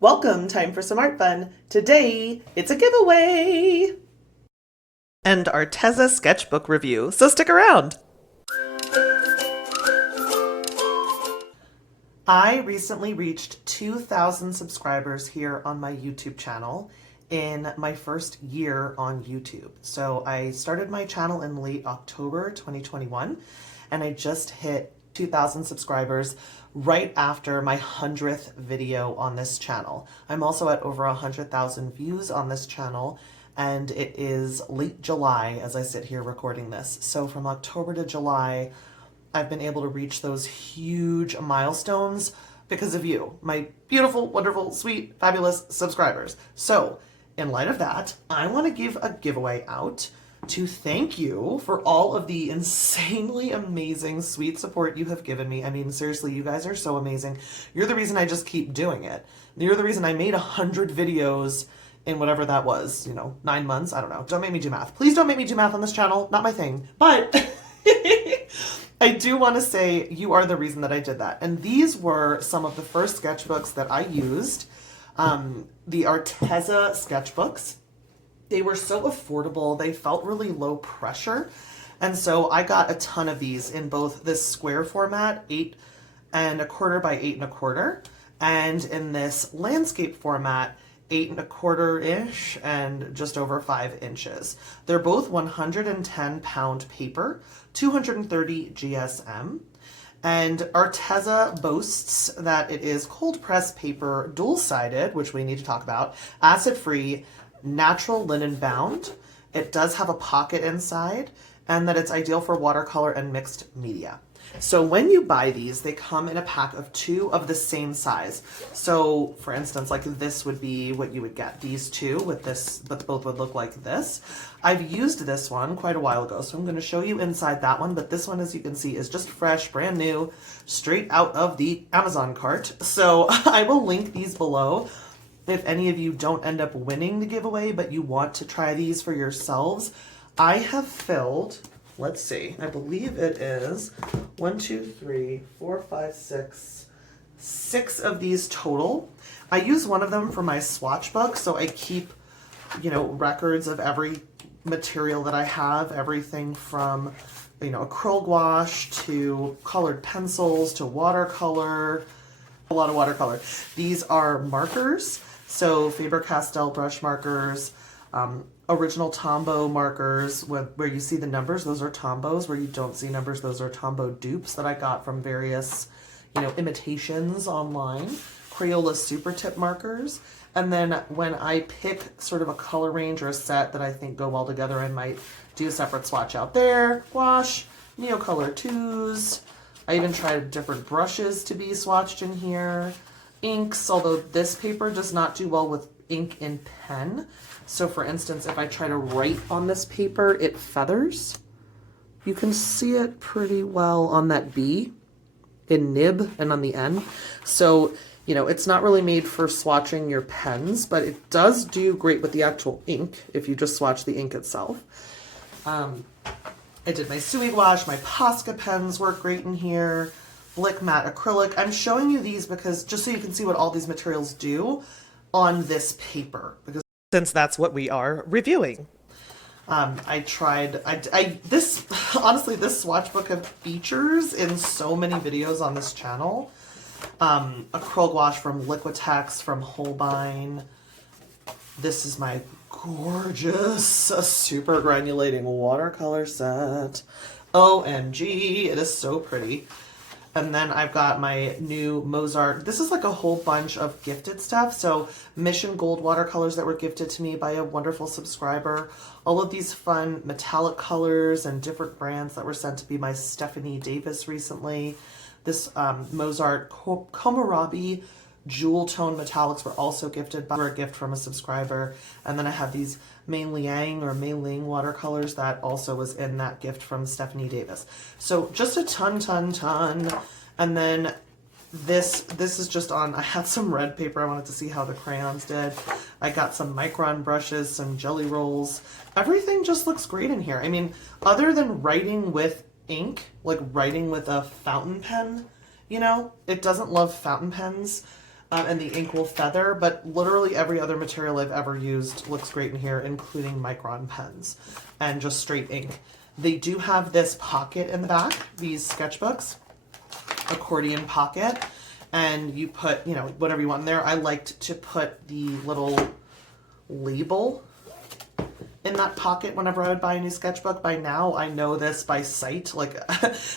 Welcome, time for some art fun. Today, it's a giveaway! And Arteza sketchbook review, so stick around! I recently reached 2,000 subscribers here on my YouTube channel in my first year on YouTube. So I started my channel in late October 2021, and I just hit 2,000 subscribers right after my 100th video on this channel. I'm also at over 100,000 views on this channel, and it is late July as I sit here recording this. So from October to July, I've been able to reach those huge milestones because of you, my beautiful, wonderful, sweet, fabulous subscribers. So in light of that, I want to give a giveaway out to thank you for all of the insanely amazing, sweet support you have given me. I mean, seriously, you guys are so amazing. You're the reason I just keep doing it. You're the reason I made 100 videos in whatever that was, 9 months. I don't know. Don't make me do math. Please don't make me do math on this channel. Not my thing. But I do want to say you are the reason that I did that. And these were some of the first sketchbooks that I used. The Arteza sketchbooks. They were so affordable. They felt really low pressure. And so I got a ton of these in both this square format, 8 1/4 by 8 1/4, and in this landscape format, 8 1/4-ish and just over 5 inches. They're both 110-pound paper, 230 GSM. And Arteza boasts that it is cold press paper, dual-sided, which we need to talk about, acid-free, natural linen bound. It does have a pocket inside, and that it's ideal for watercolor and mixed media. So when you buy these, they come in a pack of 2 of the same size. So for instance, like this would be what you would get. These 2 with this, but both would look like this. I've used this one quite a while ago, so I'm going to show you inside that one. But this one, as you can see, is just fresh, brand new, straight out of the Amazon cart. So I will link these below. If any of you don't end up winning the giveaway, but you want to try these for yourselves, I have filled, let's see, I believe it is 1, 2, 3, 4, 5, 6 of these total. I use one of them for my swatch book, so I keep, records of every material that I have, everything from, acrylic gouache to colored pencils to watercolor, a lot of watercolor. These are markers. So Faber-Castell brush markers, original Tombow markers, where you see the numbers, those are Tombows. Where you don't see numbers, those are Tombow dupes that I got from various, imitations online. Crayola super tip markers. And then when I pick sort of a color range or a set that I think go well together, I might do a separate swatch out there. Gouache, Neocolor 2s. I even tried different brushes to be swatched in here. Inks, although this paper does not do well with ink in pen. So for instance, if I try to write on this paper, it feathers. You can see it pretty well on that B in nib and on the N. So, it's not really made for swatching your pens, but it does do great with the actual ink if you just swatch the ink itself. I did my Sui gouache, my Posca pens work great in here. Blick matte acrylic. I'm showing you these because just so you can see what all these materials do on this paper, because since that's what we are reviewing. This honestly, this swatch book of features in so many videos on this channel. Acrylic gouache from Liquitex, from Holbein. This is my gorgeous, super granulating watercolor set. OMG, it is so pretty. And then I've got my new Mozart. This is like a whole bunch of gifted stuff. So Mission Gold watercolors that were gifted to me by a wonderful subscriber. All of these fun metallic colors and different brands that were sent to me by Stephanie Davis recently. This Mozart Kohlrabi jewel tone metallics were also gifted by a gift from a subscriber. And then I have these Mei Liang or Mei Ling watercolors that also was in that gift from Stephanie Davis. So just a ton. And then this is just on, I had some red paper. I wanted to see how the crayons did. I got some micron brushes, some jelly rolls. Everything just looks great in here. I mean, other than writing with ink, like writing with a fountain pen, it doesn't love fountain pens. and the ink will feather, but literally every other material I've ever used looks great in here, including Micron pens and just straight ink. They do have this pocket in the back, these sketchbooks, accordion pocket, and you put, you know, whatever you want in there. I liked to put the little label in that pocket whenever I would buy a new sketchbook. By now, I know this by sight. Like,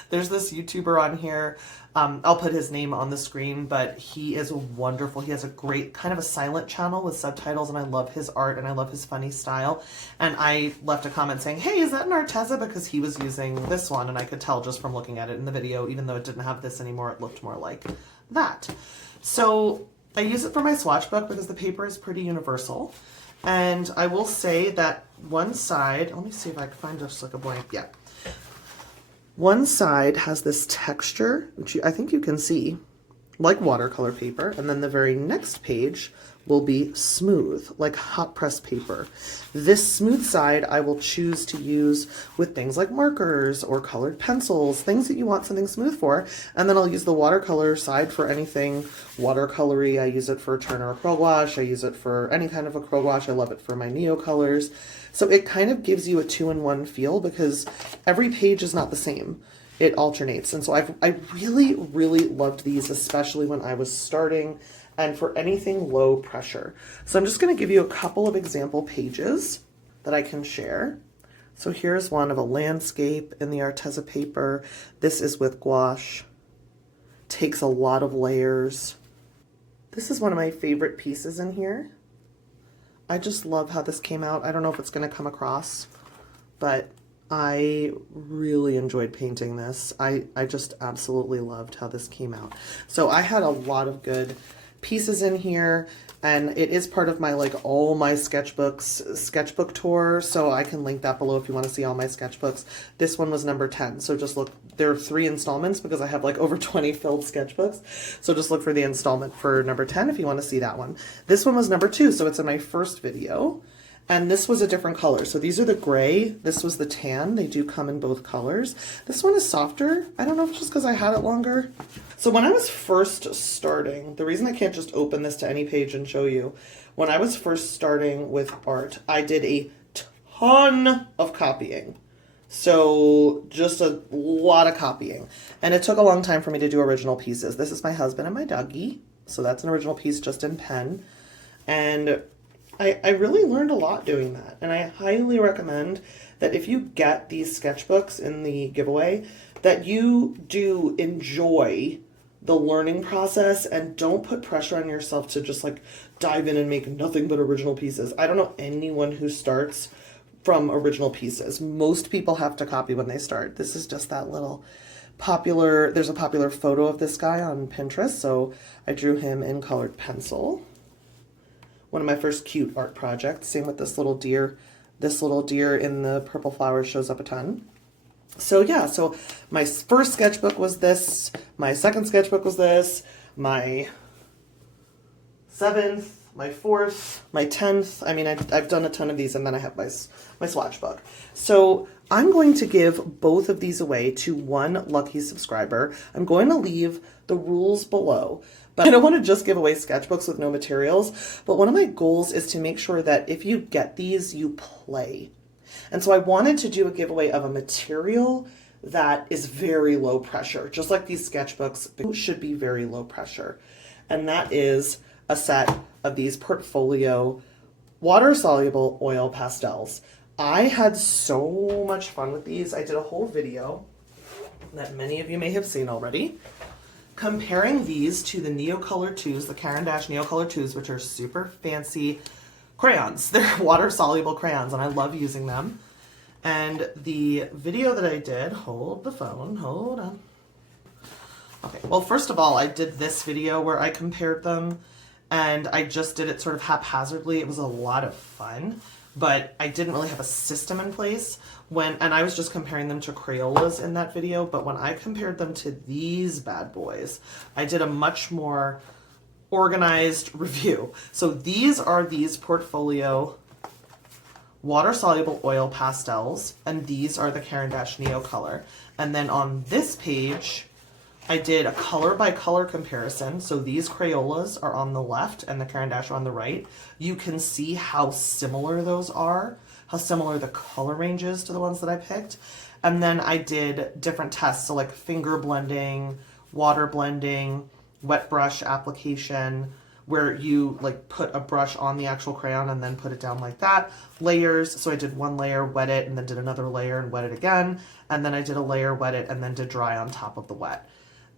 there's this YouTuber on here. I'll put his name on the screen, but he is wonderful. He has a great kind of a silent channel with subtitles, and I love his art and I love his funny style. And I left a comment saying, hey, is that an Arteza? Because he was using this one, and I could tell just from looking at it in the video, even though it didn't have this anymore, it looked more like that. So I use it for my swatch book because the paper is pretty universal. And I will say that one side, let me see if I can find just like a blank, yeah. One side has this texture, which I think you can see, like watercolor paper, and then the very next page will be smooth, like hot press paper. This smooth side I will choose to use with things like markers or colored pencils, things that you want something smooth for, and then I'll use the watercolor side for anything watercolory. I use it for Turner acrylic gouache, I use it for any kind of acrylic gouache, I love it for my neo colors. So it kind of gives you a two-in-one feel because every page is not the same. It alternates, and so I really, really loved these, especially when I was starting and for anything low pressure. So I'm just going to give you a couple of example pages that I can share. So here's one of a landscape in the Arteza paper. This is with gouache. Takes a lot of layers. This is one of my favorite pieces in here. I just love how this came out. I don't know if it's going to come across, but I really enjoyed painting this. I just absolutely loved how this came out. So I had a lot of good pieces in here, and it is part of my like all my sketchbooks sketchbook tour, so I can link that below if you want to see all my sketchbooks. This one was number 10, so just look, there are 3 installments because I have like over 20 filled sketchbooks, so just look for the installment for number 10 if you want to see that one. This one was number 2, so it's in my first video. And this was a different color. So these are the gray. This was the tan. They do come in both colors. This one is softer. I don't know if it's just because I had it longer. So when I was first starting, the reason I can't just open this to any page and show you, when I was first starting with art, I did a ton of copying. So just a lot of copying. And it took a long time for me to do original pieces. This is my husband and my doggie. So that's an original piece just in pen. And I really learned a lot doing that, and I highly recommend that if you get these sketchbooks in the giveaway, that you do enjoy the learning process and don't put pressure on yourself to just like dive in and make nothing but original pieces. I don't know anyone who starts from original pieces. Most people have to copy when they start. This is just that little popular, there's a popular photo of this guy on Pinterest, so I drew him in colored pencil. One of my first cute art projects. Same with this little deer. This little deer in the purple flowers shows up a ton. So yeah, so my first sketchbook was this. My second sketchbook was this. My 7th, my 4th, my 10th. I mean, I've done a ton of these, and then I have my swatch book. So I'm going to give both of these away to one lucky subscriber. I'm going to leave the rules below. But I don't want to just give away sketchbooks with no materials, but one of my goals is to make sure that if you get these, you play. And so I wanted to do a giveaway of a material that is very low pressure, just like these sketchbooks should be very low pressure. And that is a set of these portfolio water-soluble oil pastels. I had so much fun with these. I did a whole video that many of you may have seen already, comparing these to the Neocolor 2s, the Caran d'Ache Neocolor 2s, which are super fancy crayons. They're water-soluble crayons, and I love using them. And the video that I did, hold the phone, hold on. Okay, well, first of all, I did this video where I compared them, and I just did it sort of haphazardly. It was a lot of fun, but I didn't really have a system in place. And I was just comparing them to Crayolas in that video, but when I compared them to these bad boys, I did a much more organized review. So these are these portfolio water-soluble oil pastels, and these are the Caran d'Ache Neocolor. And then on this page, I did a color by color comparison. So these Crayolas are on the left and the Caran d'Ache are on the right. You can see how similar those are, how similar the color range is to the ones that I picked. And then I did different tests, so like finger blending, water blending, wet brush application, where you like put a brush on the actual crayon and then put it down like that. Layers, so I did one layer, wet it, and then did another layer and wet it again. And then I did a layer, wet it, and then did dry on top of the wet.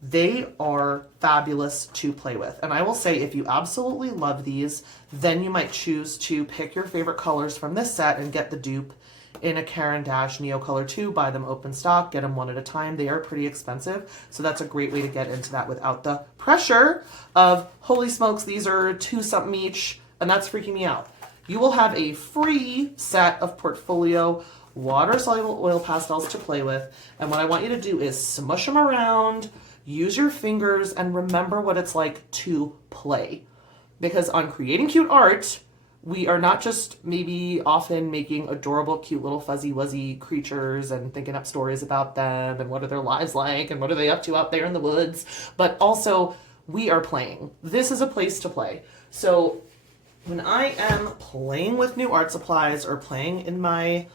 They are fabulous to play with. And I will say, if you absolutely love these, then you might choose to pick your favorite colors from this set and get the dupe in a Caran d'Ache Neo Color 2, buy them open stock, get them one at a time. They are pretty expensive, so that's a great way to get into that without the pressure of, holy smokes, these are $2 something each, and that's freaking me out. You will have a free set of portfolio water-soluble oil pastels to play with, and what I want you to do is smush them around, use your fingers, and remember what it's like to play. Because on Creating Cute Art, we are not just maybe often making adorable, cute little fuzzy wuzzy creatures and thinking up stories about them and what are their lives like and what are they up to out there in the woods, but also we are playing. This is a place to play. So when I am playing with new art supplies or playing in my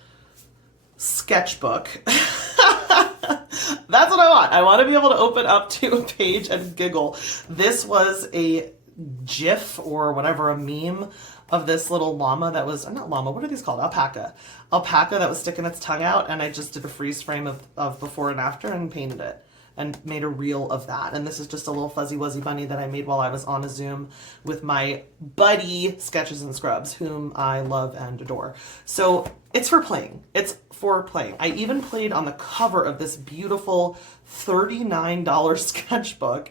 sketchbook, that's what I want. I want to be able to open up to a page and giggle. This was a GIF or whatever, a meme of this little llama that was, not llama, what are these called? Alpaca. Alpaca that was sticking its tongue out, and I just did a freeze frame of before and after and painted it and made a reel of that. And this is just a little fuzzy wuzzy bunny that I made while I was on a Zoom with my buddy Sketches and Scrubs, whom I love and adore. So it's for playing. It's for playing. I even played on the cover of this beautiful $39 sketchbook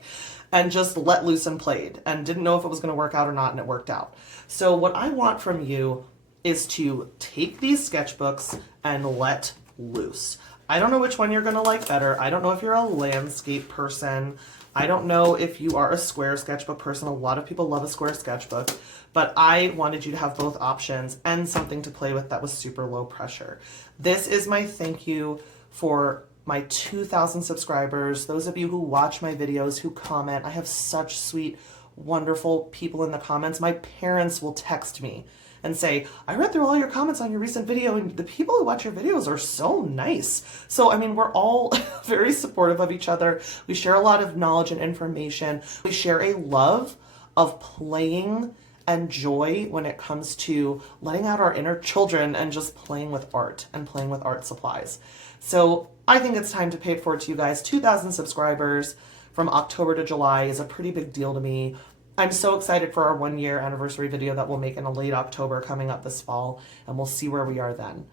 and just let loose and played and didn't know if it was going to work out or not, and it worked out. So what I want from you is to take these sketchbooks and let loose. I don't know which one you're going to like better. I don't know if you're a landscape person. I don't know if you are a square sketchbook person. A lot of people love a square sketchbook, but I wanted you to have both options and something to play with that was super low pressure. This is my thank you for my 2,000 subscribers, those of you who watch my videos, who comment. I have such sweet, wonderful people in the comments. My parents will text me and say, I read through all your comments on your recent video, and the people who watch your videos are so nice. So, I mean, we're all very supportive of each other. We share a lot of knowledge and information. We share a love of playing and joy when it comes to letting out our inner children and just playing with art and playing with art supplies. So I think it's time to pay it forward to you guys. 2,000 subscribers from October to July is a pretty big deal to me. I'm so excited for our 1-year anniversary video that we'll make in a late October coming up this fall, and we'll see where we are then.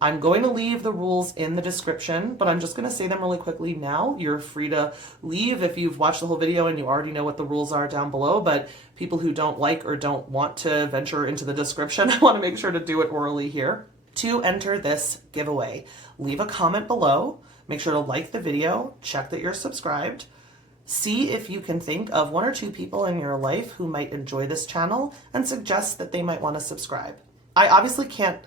I'm going to leave the rules in the description, but I'm just going to say them really quickly now. You're free to leave if you've watched the whole video and you already know what the rules are down below, but people who don't like or don't want to venture into the description, I want to make sure to do it orally here. To enter this giveaway, leave a comment below, make sure to like the video, check that you're subscribed, see if you can think of 1 or 2 people in your life who might enjoy this channel and suggest that they might want to subscribe. I obviously can't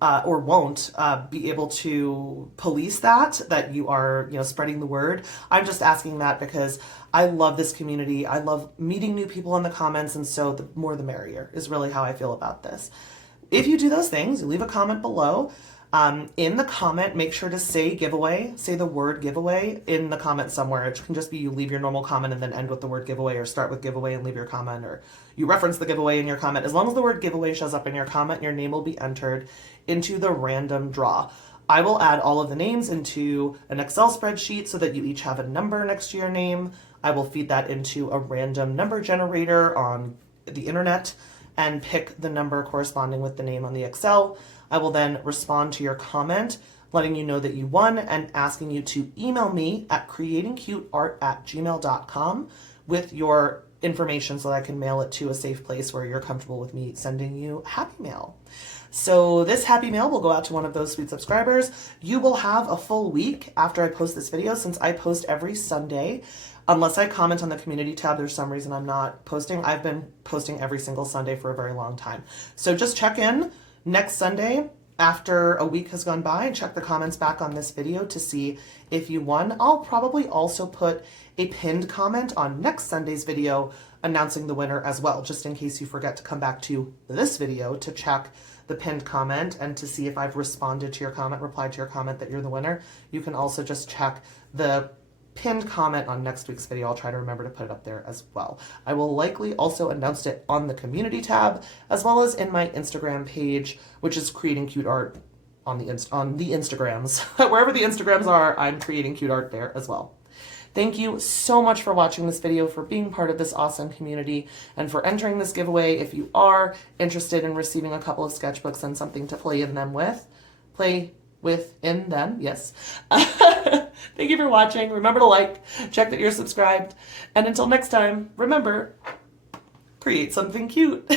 or won't be able to police that you are, spreading the word. I'm just asking that because I love this community. I love meeting new people in the comments, and so the more the merrier is really how I feel about this. If you do those things, you leave a comment below. In the comment, make sure to say giveaway, say the word giveaway in the comment somewhere. It can just be you leave your normal comment and then end with the word giveaway, or start with giveaway and leave your comment, or you reference the giveaway in your comment. As long as the word giveaway shows up in your comment, your name will be entered into the random draw. I will add all of the names into an Excel spreadsheet so that you each have a number next to your name. I will feed that into a random number generator on the internet and pick the number corresponding with the name on the Excel. I will then respond to your comment, letting you know that you won and asking you to email me at creatingcuteart@gmail.com with your information so that I can mail it to a safe place where you're comfortable with me sending you happy mail. So this happy mail will go out to one of those sweet subscribers. You will have a full week after I post this video, since I post every Sunday. Unless I comment on the community tab, there's some reason I'm not posting. I've been posting every single Sunday for a very long time. So just check in next Sunday after a week has gone by, check the comments back on this video to see if you won. I'll probably also put a pinned comment on next Sunday's video announcing the winner as well, just in case you forget to come back to this video to check the pinned comment and to see if I've responded to your comment, replied to your comment that you're the winner. You can also just check the pinned comment on next week's video. I'll try to remember to put it up there as well. I will likely also announce it on the community tab, as well as in my Instagram page, which is creating cute art on the Instagrams. Wherever the Instagrams are, I'm creating cute art there as well. Thank you so much for watching this video, for being part of this awesome community, and for entering this giveaway. If you are interested in receiving a couple of sketchbooks and something to play within them, yes. Thank you for watching. Remember to like, check that you're subscribed, and until next time, remember, create something cute.